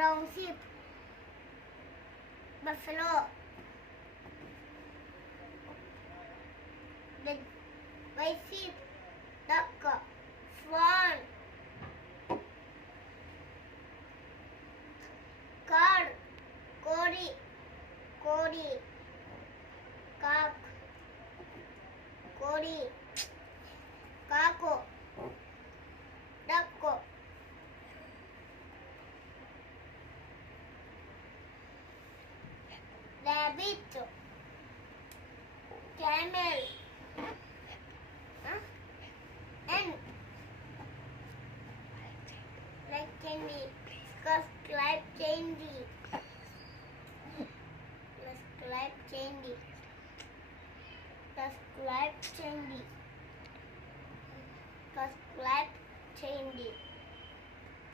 brown sheep, buffalo, the white sheep, duck, swan, cod, cody, cock, caco, duck, rabbit, camel, and like candy, subscribe candy, subscribe candy, subscribe candy, subscribe candy.